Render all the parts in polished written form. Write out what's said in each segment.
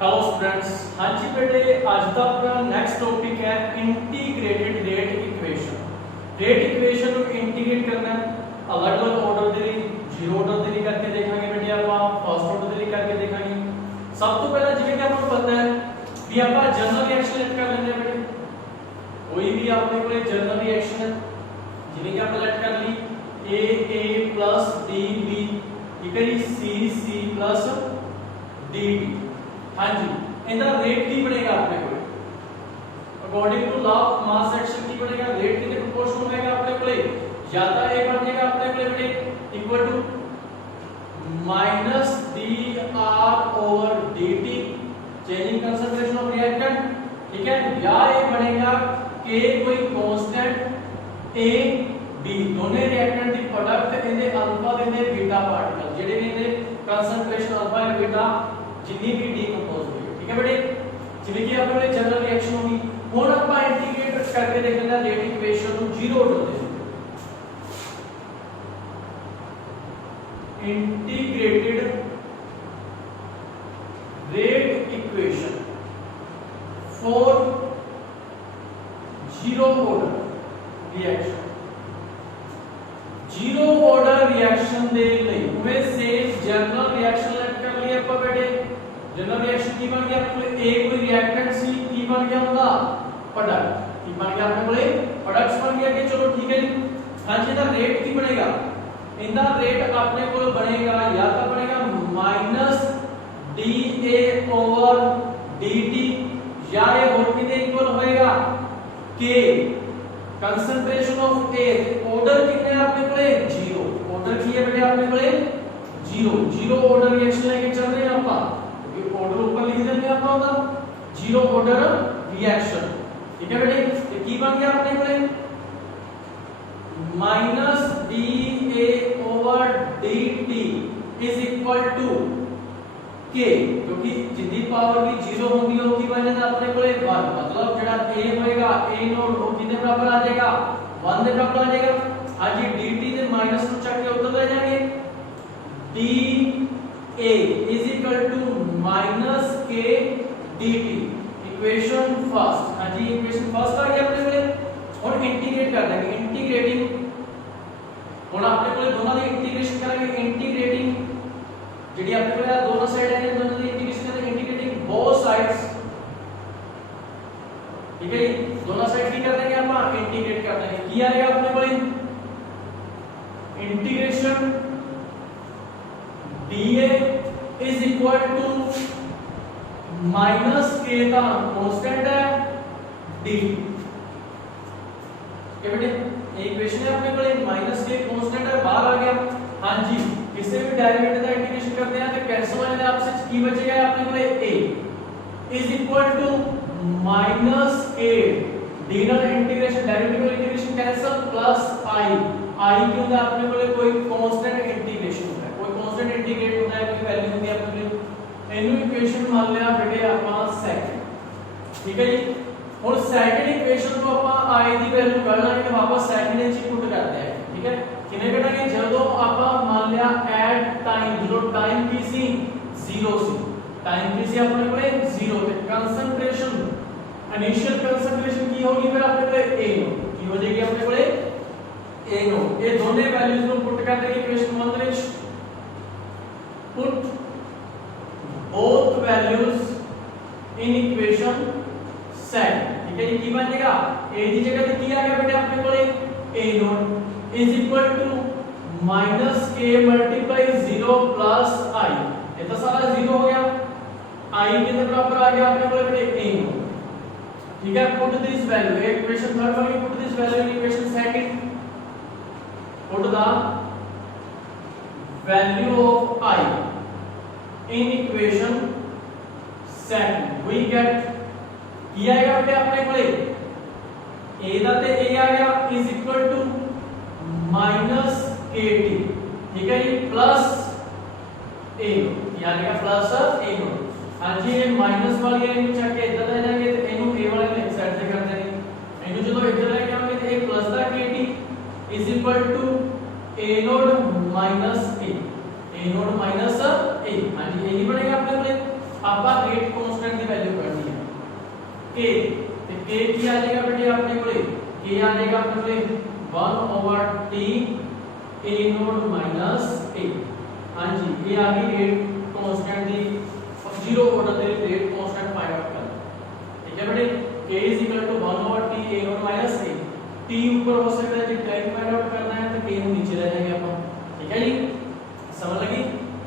Hello students, हाँ जी बेटे, आज का अपना नेक्स्ट टॉपिक है integrated rate equation. Rate equation को इंटीग्रेट करना है अलग अलग ऑर्डर दे ਲਈ जीरो ऑर्डर दे ਲਈ करके देखेंगे बेटे। ਆਪਾਂ फर्स्ट ऑर्डर दे ਲਈ करके देखेंगे। सब तो पहले जिਵੇਂ कि आपको पता है भी ਆਪਾਂ जनरल रिएक्शन लेट कर लेंगे बेटे। कोई भी अपने को जनरल रिएक्शन है जिਵੇਂ कि ਆਪਾਂ लेट कर ली a plus d b, ठीक है जी, c c plus d d। हाँ जी, इनका रेट की बनेगा अपने को according to law of mass action की बनेगा। रेट कितने प्रोपोर्शनल होगा अपने को, या तो ए बन जाएगा अपने को बेटे equal to minus D R over dt changing concentration of reactant, ठीक है, या ये बनेगा k कोई कांस्टेंट a b दोनों रिएक्टेंट की प्रोडक्ट इनके अल्फा देने बीटा पार्टिकल जेडे ने इनके कंसंट्रेशन अल्फा या बीटा जितनी भी डीकंपोज हुई, ठीक है बेटे। जिਵੇਂ कि अपने जनरल रिएक्शन होगी। ਹੁਣ ਆਪਾਂ इंटीग्रेट करके देख लेते हैं रेट इक्वेशन ਨੂੰ जीरो ऑर्डर दे integrated rate equation for zero order reaction. Zero order reaction दे ਲਈ उਵੇਂ सेम जनरल रिएक्शन लेट कर लिए ਆਪਾਂ बेटे। जनरल रिएक्शन की बन गया अपने ए कोई रिएक्टेंट सी की बन गया होगा प्रोडक्ट, की बन गया अपने बोले प्रोडक्ट्स बन गया कि चलो ठीक है जी। हां जी, इसका रेट की बनेगा, इनका रेट अपने को बनेगा या तो बनेगा माइनस dA ओवर dt, या ये और कितने इक्वल होएगा k concentration of A। Order कितने अपने को जीरो, ऑर्डर की है बेटे अपने को जीरो। जीरो ऑर्डर रिएक्शन लेके चल रहे हैं अपन, ऑर्डर ऊपर लिख देंगे आप होगा जीरो ऑर्डर रिएक्शन, ठीक है बेटे। तो की बन गया अपने को minus dA over dt is equal to k, क्योंकि जितनी पावर भी जीरो होगी उसकी वजह से अपने को 1, मतलब जेड़ा a होएगा a नोट वो कितने बराबर आ जाएगा 1 के बराबर आ जाएगा। हां जी, dt से माइनस को चक के उधर ले जाएंगे dA is equal to minus k dt, equation first. हां जी, इक्वेशन फर्स्ट आ गया अपने को। और इंटीग्रेट कर देंगे, इंटीग्रेटिंग और अपने को दोनों की इंटीग्रेशन करेंगे। इंटीग्रेटिंग जेडी अपने को दोनों साइड है दोनों की इंटीग्रेशन करेंगे, इंटीग्रेटिंग बोथ साइड्स, ठीक है। दोनों साइड की कर देंगे अपन इंटीग्रेट कर देंगे। की आएगा अपने को integration dA is equal to minus k का कांस्टेंट है d, क्या बेटे इक्वेशन है अपने को माइनस k कांस्टेंट है बाहर आ गया। हां जी, किसी भी डेरिवेटिव का इंटीग्रेशन करते हैं तो कैंसिल हो जाता है, आपसे की बचेगा अपने को a is equal to minus k d का इंटीग्रेशन डेरिवेटिव का इंटीग्रेशन कैंसिल प्लस i के अंदर अपने को कोई कांस्टेंट इंटीग्रेशन होता है, कोई कांस्टेंट इंटीग्रेट होता है, कोई वैल्यू होती है अपने को इनू इक्वेशन मान लिया बेटे अपन सेकंड, ठीक है जी। और सेकंड इक्वेशन को अपन i की वैल्यू कर लाएंगे वापस सेकंड इंच पुट करते हैं, ठीक है। किने करेंगे जदों अपन मान लिया एट टाइम जो टाइम की सी 0 सी, टाइम की सी अपने को 0 पे कंसंट्रेशन इनिशियल कंसंट्रेशन की होगी फिर अपने को a नो की हो जाएगी अपने को a नो। ये दोनों वैल्यूज को पुट कर देंगे इक्वेशन 1 में। Put both values in equation set, ठीक है। ये की बन जाएगा a की जगह पे क्या आ गया बेटे अपने को a naught is equal to minus k multiply 0 plus i, ये तो सारा 0 हो गया, i के बराबर आ गया अपने को बेटे a नॉट, ठीक है। Put this value equation third वाली, put this value in equation second, put the value of i in equation second we get क्या आएगा बेटे अपने को a दा ते a आ गया is equal to minus kt, ठीक है जी, प्लस a क्या आ गया प्लस a नो। हां जी, ये माइनस वाली है इनको चक के इधर ले जाएंगे तो इनको a वाले ने साइड से कर देंगे, इनको जो इधर लेके आएंगे तो a प्लस दा kt is equal to a note minus a, a note minus a। हां जी, यही बनेगा अपने को। ਆਪਾਂ ਰੇਟ ਕਾਂਸਟੈਂਟ ਦੀ ਵੈਲਿਊ ਕੱਢਣੀ ਹੈ k ਤੇ k ਕੀ ਆ ਜਾਏਗਾ ਬੇਟੇ ਆਪਣੇ ਕੋਲੇ k ਆ ਜਾਏਗਾ ਆਪਣੇ ਕੋਲੇ 1/t a note minus a। हाँ जी ये आ गई रेट कांस्टेंट दी जीरो ऑर्डर दे रेट कांस्टेंट फाइंड आउट करना। ठीक है बेटे k = 1/t a note minus a। t ऊपर हो सकता है जी टाइम फाइंड आउट करना है तो k ਨੂੰ नीचे ले जाएंगे अपन। ठीक है जी समझ लगी।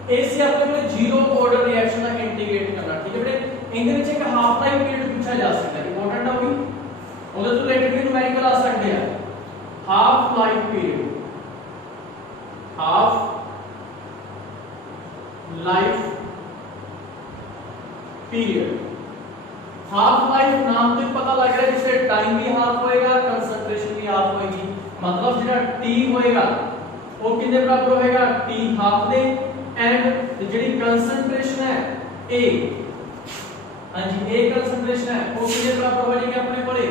a से अपने को जीरो ऑर्डर रिएक्शन का इंटीग्रेट करना। ठीक है बेटे इनके ਵਿੱਚ ਇੱਕ हाफ लाइफ पीरियड पूछा जा सकता है इंपॉर्टेंट होगी ਉਹਦੇ ਤੋਂ ਰਿलेटेड भी न्यूमेरिकल आ सकते हैं। Half life period half life period half life नाम तो पता लग रहा है जिससे टाइम भी हाफ होएगा कंसंट्रेशन भी हाफ होएगी मतलब जेड़ा t होएगा वो कितने बराबर होएगा t half they and JD concentration है a हां जी a कंसंट्रेशन है वो कितने बराबर हो जाएगी अपने कोले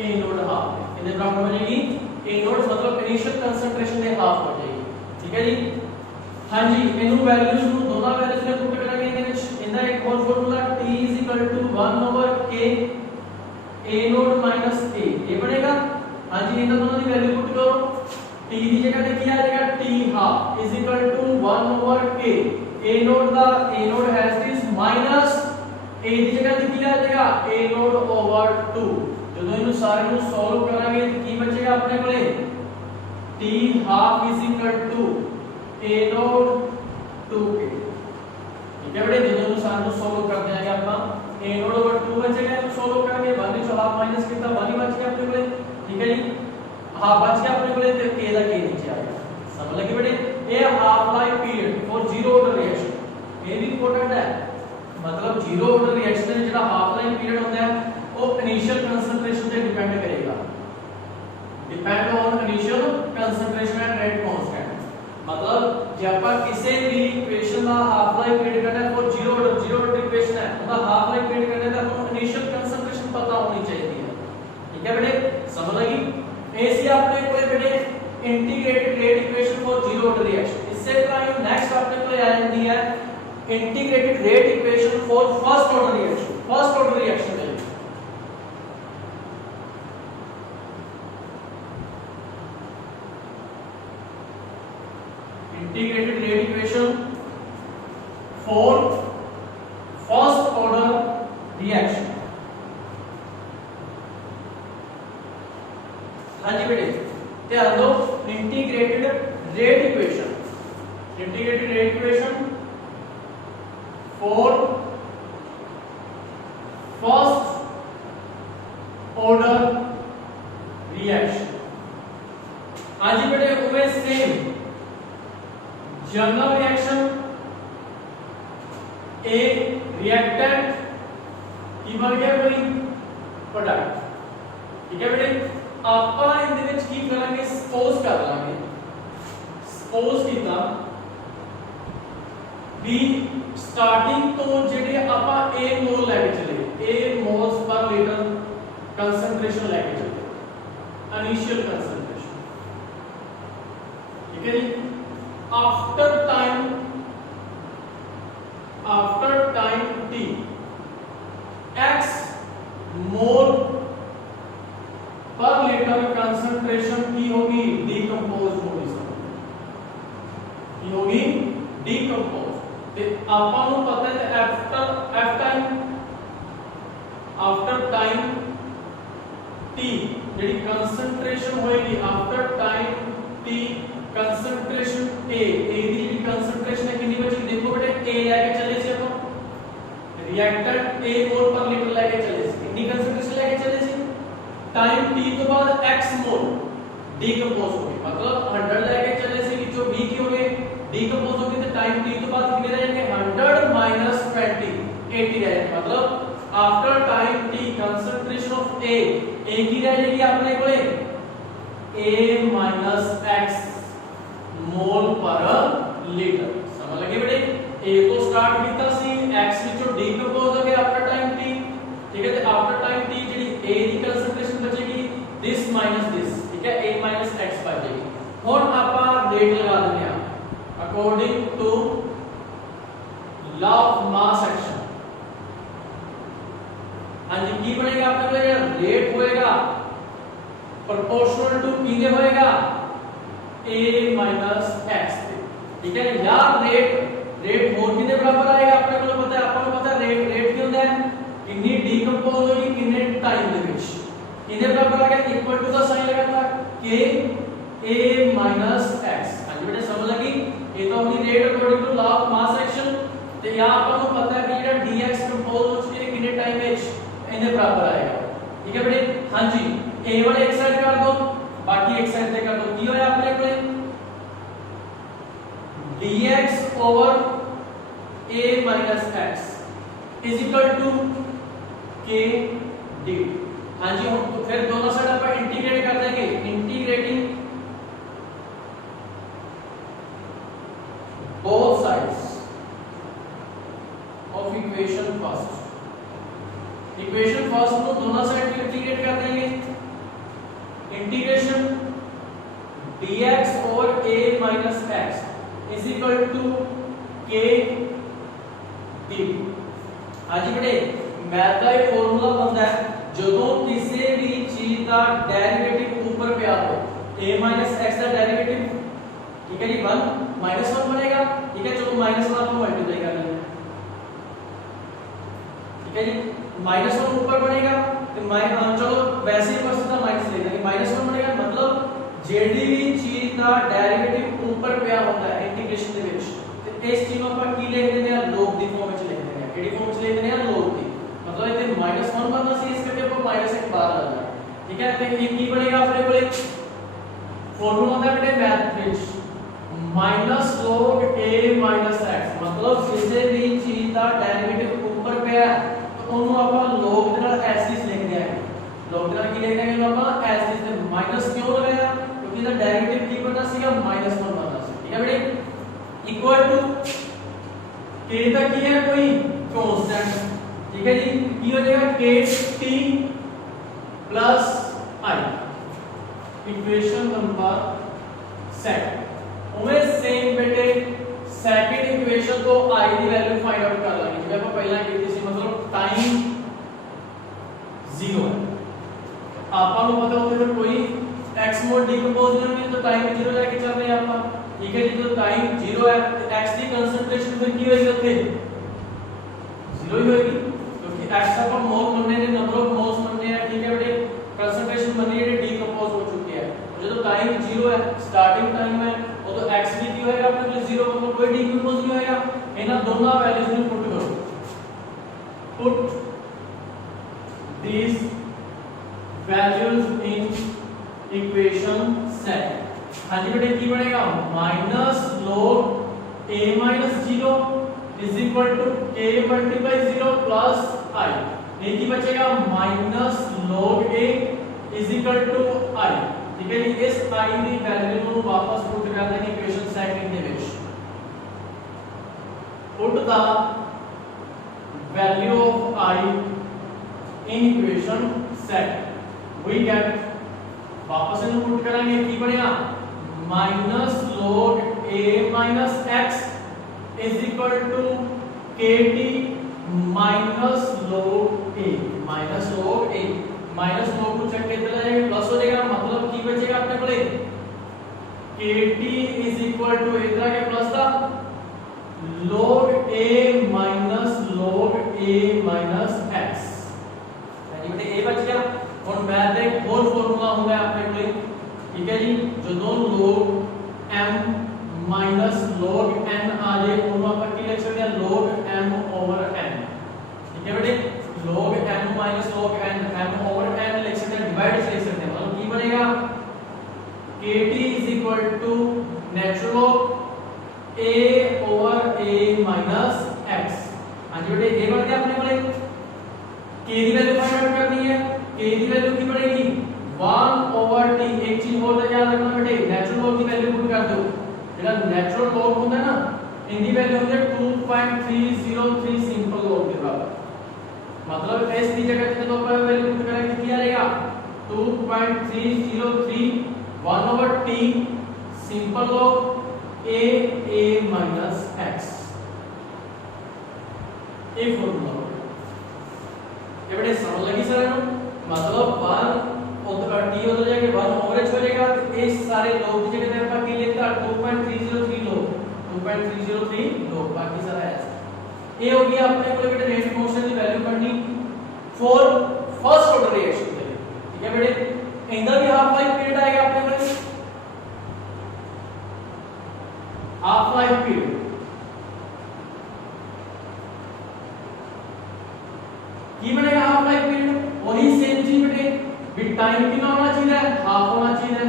a नोट हाफ कितने बराबर हो जाएगी a नोट मतलब इनिशियल कंसंट्रेशन में हाफ हो जाएगी। ठीक है जी हां जी इनु वैल्यूज ਨੂੰ ਦੋਨਾਂ ਵੈल्यूज ਨੇ ਪੁੱਟ ਕਰਾਂਗੇ ਇਹਦੇ ਵਿੱਚ ਇਹਦਾ ਇੱਕ ਹੋਰ formula t = 1/k a note minus a ਇਹ ਬਣੇਗਾ। हां जी ਇਹਨਾਂ ਦੋਨਾਂ ਦੀ ਵੈल्यू ਪੁੱਟ ਕਰੋ t ਦੀ ਜਗ੍ਹਾ ਤੇ ਕੀ ਆ ਜਾਏਗਾ t half = 1/k a note the a note has this minus a ਦੀ ਜਗ੍ਹਾ ਤੇ ਕੀ ਆ ਜਾਏਗਾ a नोट/2। ਜਦੋਂ ਇਹਨੂੰ ਸਾਰੇ ਨੂੰ ਸੋਲਵ ਕਰਾਂਗੇ ਤਾਂ ਕੀ ਬਚੇਗਾ ਆਪਣੇ ਕੋਲੇ t half = a note 2k। ठीक है बेटे ਜਦੋਂ ਨੂੰ ਸਾਰੇ ਨੂੰ ਸੋਲਵ ਕਰ ਦਿਆਂਗੇ ਆਪਾਂ a नोट/2 बचेगा तो सॉल्व करेंगे 1 से हाफ माइनस कितना 1 ही बच गया अपने कोले। ठीक है जी हाफ बच गया अपने कोले तो k दा k नीचे आ गया। समझ लगे बेटे ये half life period for zero order reaction ये भी इंपॉर्टेंट है मतलब जीरो ऑर्डर रिएक्शन में जेड़ा हाफ लाइफ पीरियड होता है वो इनिशियल कंसंट्रेशन पे डिपेंड करेगा depend on initial concentration and rate constant मतलब जब आप किसी भी इक्वेशन का हाफ लाइफ पीरियड करना है फॉर जीरो ऑर्डर इक्वेशन है उसका हाफ लाइफ पीरियड करने का आपको इनिशियल कंसंट्रेशन पता होनी चाहिए। ठीक है बेटे समझ लगी। ऐसे आपने कोई बेटे integrated rate equation for zero order reaction इससे प्राइम नेक्स्ट आपने कोई आ जाती है integrated rate equation for first order reaction में integrated rate equation for first order reaction. हाँ जी बेटे ध्यान दो integrated rate equation for first order reaction. हाँ जी बेटे उमें same general reaction A reactant की बन गया कोई प्रोडक्ट। ठीक है बेटे ਆਪਾਂ ਇਹਦੇ ਵਿੱਚ ਕੀ ਕਰਾਂਗੇ ਸਪੋਜ਼ ਕਰ ਲਾਂਗੇ ਸਪੋਜ਼ ਕੀਤਾ ਵੀ ਸਟਾਰਟਿੰਗ ਤੋਂ ਜਿਹੜੇ ਆਪਾਂ A ਮੋਲ ਲੈ ਕੇ ਚਲੇ A ਮੋਲਸ ਪਰ ਲੀਟਰ ਕੰਸੰਟ੍ਰੇਸ਼ਨ ਲੈ ਕੇ ਚਲੇ ਇਨੀਸ਼ੀਅਲ ਕੰਸੰਟ੍ਰੇਸ਼ਨ। ठीक है जी आफ्टर टाइम t x मोल पर लीटर कंसंट्रेशन की होगी डिकंपोज होगी की होगी डिकंपोज ते ਆਪਾਂ ਨੂੰ ਪਤਾ ਹੈ आफ्टर टाइम t ਜਿਹੜੀ ਕੰਸੰਟ੍ਰੇਸ਼ਨ ਹੋਏਗੀ after time t concentration a ਦੀ ਜਿਹੜੀ ਕੰਸੰਟ੍ਰੇਸ਼ਨ ਹੈ ਕਿੰਨੀ ਬਚੀ ਦੇਖੋ ਬੇਟੇ a ਲੈ ਕੇ ਚੱਲੇ ਸੀ ਆਪਾਂ ਰਿਐਕਟੈਂਟ a मोल पर लीटर ਲੈ ਕੇ ਚੱਲੇ ਸੀ ਕਿੰਨੀ ਕੰਸੰਟ੍ਰੇਸ਼ਨ ਲੈ ਕੇ ਚੱਲੇ ਸੀ टाइम t तो बाद x मोल डिकंपोज हो गए मतलब 100 लेके चले से कि जो b की हो गए डिकंपोज हो गए तो टाइम t तो बाद कितने रहेंगे 100 माइनस 20 80 रहेंगे मतलब after time t concentration of a की रह जाएगी अपने कोले a माइनस x मोल पर लीटर। समझ लगे बेटे a तो स्टार्ट किया सी x ਵਿੱਚੋਂ डिकंपोज हो गया आफ्टर टाइम t। ठीक है तो आफ्टर टाइम t ਜਿਹੜੀ a ਦੀ कंसंट्रेशन बचेगी this minus this। ठीक है a minus x बच जाएगी। ਹੁਣ ਆਪਾਂ रेट लगा देंगे according to law of mass action. हाँ जी की बनेगा अपने को रेट होएगा प्रोपोर्शनल टू किने होएगा a माइनस x, ठीक है। या रेट मोर किने बराबर आएगा अपने को पता है, आपको पता है रेट ਕੀ ਹੁੰਦਾ ਹੈ किन्नी डीकंपोज होगी किन्ने टाइम ਦੇ ਵਿੱਚ किने बराबर आ गया इक्वल टू का साइन लगाता k a माइनस x। हाँ जी बेटे समझ लगी, ये तो अपनी rate according to law of mass action ਤੇ यहाँ आपको पता है कि ਜਿਹੜਾ dx कंपोज हो चुके किन्ने टाइम ਵਿੱਚ इन्हें बराबर आएगा, ठीक है बेटे। हाँ जी a वाले एक साइड कर दो, बाकी एक साइड से कर दो, की होया अपने को dx over a minus x is equal to k dt। हाँ जी हम तो फिर दोनों साइड अपन इंटीग्रेट कर देंगे, integrating both sides of equation first, equation first को दोनों साइड पे इंटीग्रेट कर देंगे, integration dx over a minus x is equal to k dt। हाँ जी बेटे मैथ का एक फॉर्मूला बनता है ਜਦੋਂ ਕਿਸੇ ਵੀ ਚੀਜ਼ ਦਾ ਡੈਰੀਵੇਟਿਵ ਉੱਪਰ ਪਿਆ ਹੋ a x ਦਾ ਡੈਰੀਵੇਟਿਵ, ठीक है जी 1 -1 बनेगा, ठीक है। चलो -1 आप मल्टीप्लाई कर लेंगे, ठीक है जी -1 ऊपर बनेगा तो चलो वैसे ही बस इतना माइनस ले लेंगे, -1 बनेगा मतलब ਜਿਹੜੀ ਵੀ ਚੀਜ਼ ਦਾ ਡੈਰੀਵੇਟਿਵ ਉੱਪਰ ਪਿਆ ਹੁੰਦਾ ਹੈ ਇੰਟੀਗ੍ਰੇਸ਼ਨ ਦੇ ਵਿੱਚ ਤੇ ਇਸ ਚੀਜ਼ ਨੂੰ ਆਪਾਂ ਕੀ ਲਿਖ ਦਿੰਦੇ ਆ ਲੋਗ ਦੀ ਫਾਰਮ ਵਿੱਚ ਲਿਖ ਦਿੰਦੇ ਆ, ਕਿਹੜੀ ਫਾਰਮ ਵਿੱਚ ਲਿਖ ਦਿੰਦੇ ਆ ਲੋਗ ਦੀ, मतलब इतने -1 बनना सी इस करके आपको -1 बाहर आ जाए, ठीक है। तो ये की बनेगा अपने को एक फार्मूला होता है बेटे मैथ में minus log a minus x, मतलब किसी भी चीज का डेरिवेटिव ऊपर पे है तो ਉਹਨੂੰ ਆਪਾਂ log ਦੇ ਨਾਲ ਐਸਿਸ ਲਿਖ ਦਿਆਂਗੇ, log ਦੇ ਨਾਲ ਕੀ ਲਿਖ ਦਿਆਂਗੇ ਆਪਾਂ ਐਸਿਸ ਤੇ ਮਾਈਨਸ ਕਿਉਂ ਲਗਾਇਆ ਕਿਉਂਕਿ ਇਹਦਾ ਡੈਰੀਵੇਟਿਵ ਕੀ ਬਣਨਾ ਸੀਗਾ -1 ਬਣਨਾ ਸੀ, ठीक है बेटे। इक्वल टू k ਦਾ ਕੀ ਹੈ कोई कांस्टेंट, ठीक है जी की हो जाएगा kt plus i, equation number second. उमें सेम बेटे सेकंड इक्वेशन को i की वैल्यू फाइंड आउट कर लेंगे, जिਵੇਂ ਆਪਾਂ ਪਹਿਲਾਂ ਕੀਤੀ ਸੀ, मतलब टाइम 0 है ਆਪਾਂ ਨੂੰ ਪਤਾ ਉੱਥੇ ਫਿਰ ਕੋਈ x ਮੋਡ डीकंपोज नहीं होगी तो टाइम 0 लेके चल रहे हैं ਆਪਾਂ, ठीक है जी। तो टाइम 0 है तो x की कंसंट्रेशन फिर की होगी ਉੱਥੇ 0 ही होगी क्योंकि x अपन मोल बनने ने नंबर ऑफ मोल्स बनने हैं, ठीक है बेटे। कंसंट्रेशन बननी है डीकंपोज हो चुकी है, तो जो टाइम 0 है स्टार्टिंग टाइम है वो तो x भी की होएगा अपने को 0 मतलब कोई डीकंपोज नहीं होएगा, इन दोनों वैल्यूज में पुट करो, put these values in equation second. हाँ जी बेटे की बनेगा -log a minus 0 is equal to k multiply 0 plus i, ये की बचेगा -log a is equal to i, ठीक है जी। इस i की वैल्यू को वापस पुट कर देंगे इक्वेशन सेकंड के ਵਿੱਚ, put the value of i in equation second we get, वापस इनको पुट करेंगे की बनेगा -log a minus x is equal to kt minus log a, minus log a minus log को चेक करते जाएंगे प्लस हो जाएगा, मतलब की बचेगा अपने को kt is equal to इधर के प्लस था log a minus log a minus x, यानी बेटे a बच गया। और मैथ एक और फार्मूला होगा अपने को, ठीक है जी, जो दोनों log m minus log n आ जाए उनको अपन की लिख सकते हैं log m over n, ठीक है बेटे। log m minus log n m over n लिख सकते हैं, डिवाइड लिख सकते हैं, मतलब की बनेगा kt is equal to natural log a over a minus x। हाँ जी बेटे ये बन गया अपने को, k की वैल्यू फाइंड आउट करनी है, k की वैल्यू की पड़ेगी 1 over t। एक चीज और याद रखना बेटे, नेचुरल लॉग की वैल्यू पुट कर दो, जेड़ा नेचुरल लॉग होता है ना इनकी वैल्यू होती है 2.303 सिंपल लॉग के बराबर, मतलब s की जगह पे तो अपन वैल्यू पुट करेंगे कितना आएगा 2.303 1 over t simple log a minus x, एक फॉर्मूला ये बेटे समझ लगी सर मतलब 1 टी उधर जाके 1 ओवरेज हो जाएगा तो ये सारे लोग की जगह पे आपका लेता 2.303 लोग 2.303 लोग बाकी सारा ऐसा ये हो गया अपने को बेटे रेट कांस्टेंट की वैल्यू करनी फॉर फर्स्ट ऑर्डर रिएक्शन के लिए ठीक है बेटे इंदा भी हाफ लाइफ पीरियड आएगा अपने को हाफ लाइफ पीरियड की बनेगा हाफ लाइफ पीरियड वही सेम चीज बेटे भी टाइम कितना होना चाहिए हाफ होना चाहिए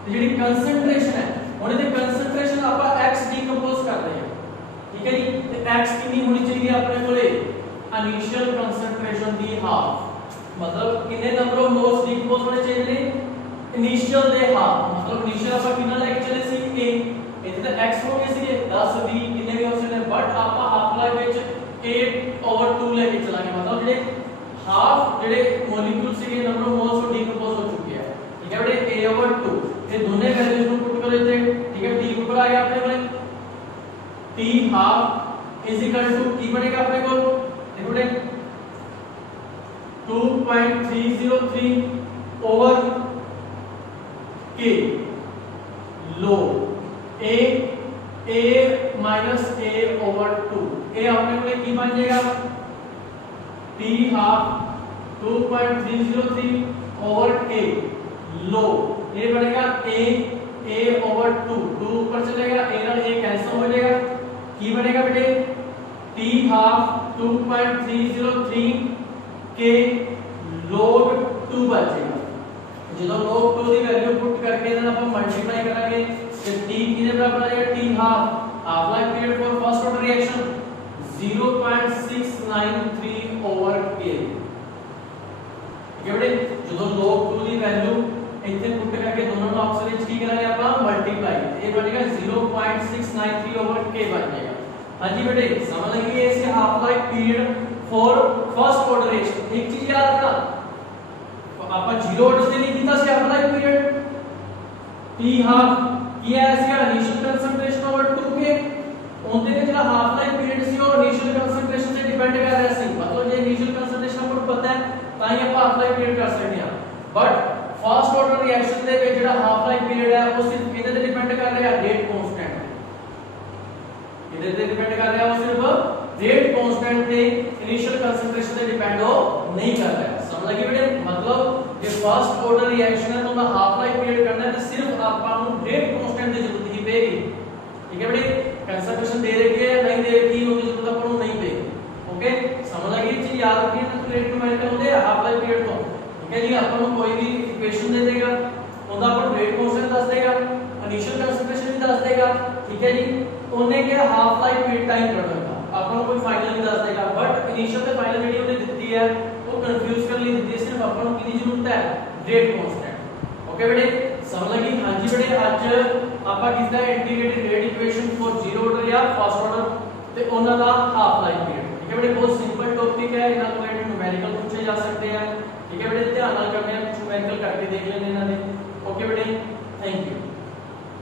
तो जेडी कंसंट्रेशन है ਉਹਨੇ ਤੇ कंसंट्रेशन ਆਪਾਂ x डीकंपोज करते हैं ठीक है जी ਤੇ x कितनी होनी चाहिए अपने कोले इनिशियल कंसंट्रेशन दी हाफ मतलब कितने नंबर ऑफ मोल्स डीकंपोज होने चाहिए इनिशियल दे हाफ मतलब इनिशियल ਆਪਾਂ ਕਿੰਨਾ ਲੈ ਕੇ ਚਲੇ ਸੀ a ਇੱਥੇ ਤਾਂ x ਹੋ ਗਏ ਸੀ 10 20 ਕਿੰਨੇ ਵੀ ਹੋ ਸਕਦੇ ਬਟ ਆਪਾਂ ਹਾਫ ਲਾਈਫ ਵਿੱਚ 8/2 ਲੈ ਕੇ ਚਲਾਂਗੇ मतलब ਜਿਹੜੇ हाफ ਜਿਹੜੇ ਮੋਲੀਕਿਊਲ ਸੀਗੇ ਨੰਬਰ ऑफ मोल्स ਉਹ डीकंपोज हो चुके हैं ठीक है बेटे a/2 ये दोनों वैल्यूज को पुट कर लेते हैं ठीक है t ऊपर आ गया अपने को t half is equal to t बनेगा अपने को देखो बेटे 2.303 over k log a minus a over 2 a अपने को की बन जाएगा t half 2.303 over k log ये बनेगा a ओवर 2 2 ऊपर चलेगा a ना a कैंसिल हो जाएगा की बनेगा बेटे t हाफ 2.303 के log 2 बचेगा जो log 2 की वैल्यू पुट करके ना अपन मल्टीप्लाई करेंगे तो t कितने बराबर आ जाएगा t half life period for first order reaction 0.693 over k ठीक है बेटे जो log 2 की वैल्यू इतने पुट करके दोनों को ऑप्शन में की करेंगे अपन मल्टीप्लाई ये बनेगा 0.693 ओवर k बन जाएगा हां जी बेटे समझ लगी इसके half life period for first order reaction एक चीज याद रखना अपन 0 ऑर्डर से नहीं कीता से half life period t half किया इसका इनिशियल कंसंट्रेशन ओवर 2 के उनते के जो हाफ लाइफ पीरियड सी और इनिशियल कंसंट्रेशन से डिपेंड कर रहा है सी मतलब ये इनिशियल कंसंट्रेशन आपको पता है ताई अपन हाफ लाइफ पीरियड कर सकते हैं बट फर्स्ट ऑर्डर रिएक्शन ਦੇ ਵਿੱਚ ਜਿਹੜਾ ਹਾਫ ਲਾਈਫ ਪੀਰੀਅਡ ਹੈ ਉਹ ਸਿਰਫ ਕਿਹਦੇ ਤੇ ਡਿਪੈਂਡ ਕਰ ਰਿਹਾ ਰੇਟ ਕਾਂਸਟੈਂਟ ਕਿਹਦੇ ਤੇ ਡਿਪੈਂਡ ਕਰ ਰਿਹਾ ਉਹ ਸਿਰਫ ਰੇਟ ਕਾਂਸਟੈਂਟ ਤੇ ਇਨੀਸ਼ੀਅਲ ਕੰਸੰਟ੍ਰੇਸ਼ਨ ਤੇ ਡਿਪੈਂਡ ਹੋ ਨਹੀਂ ਕਰ ਰਿਹਾ ਸਮਝ ਲਗੀ ਬੇਟੇ मतलब ਜੇ ਫਰਸਟ ਆਰਡਰ ਰਿਐਕਸ਼ਨ ਹੈ ਤਾਂ ਉਹਦਾ ਹਾਫ ਲਾਈਫ ਪੀਰੀਅਡ ਕਰਨਾ ਹੈ ਤਾਂ ਸਿਰਫ ਆਪਾਂ ਨੂੰ ਰੇਟ ਕਾਂਸਟੈਂਟ ਦੀ ਜ਼ਰੂਰਤ ਹੀ ਪਏਗੀ ਠੀਕ ਹੈ ਬੇਟੇ कंसंट्रेशन दे रखी है नहीं दे रखी उसकी जरूरत अपन को नहीं पड़ेगी ओके समझ लगी चीज याद रखनी है तो रेट न्यूमेरिकल होते हैं हाफ लाइफ पीरियड तो ठीक है जी अपन को कोई भी इक्वेशन दे देगा ਉਹਦਾ अपन रेट कांस्टेंट दस देगा इनिशियल कंसंट्रेशन भी दस देगा ठीक है जी ਉਹਨੇ क्या हाफ लाइफ पीरियड टाइम करना अपन को कोई फाइनल भी दस देगा बट इनिशियल ਤੇ फाइनल ਜਿਹੜੀ ਉਹਨੇ ਦਿੱਤੀ ਹੈ ਉਹ कंफ्यूज कर ਲਈ ਦਿੱਤੀ ਸਿਰਫ अपन को कितनी जरूरत है रेट कांस्टेंट ओके बेटे समझ लगी हां जी बेटे आज ਆਪਾਂ ਕੀਤਾ integrated rate equation for zero order ਜਾਂ ਫਸਟ ਆਰਡਰ ਤੇ ਉਹਨਾਂ ਦਾ ਹਾਫ ਲਾਈਫ ਪੀਰੀਅਡ ਠੀਕ ਹੈ ਬੇਟੇ ਬਹੁਤ ਸਿੰਪਲ ਟੌਪਿਕ ਹੈ ਇਹਨਾਂ ਤੋਂ ਰਿਲੇਟਡ ਨਿਊਮੈਰੀਕਲ ਪੁੱਛੇ ਜਾ ਸਕਦੇ ਆ ठीक है बेटे ध्यान ਨਾਲ ਕਰਨੇ ਆ ਕੁਝ ਨਿਊਮੈਰੀਕਲ ਕਰਕੇ ਦੇਖ ਲੈਣੇ ਇਹਨਾਂ ਦੇ ओके बेटे थैंक यू।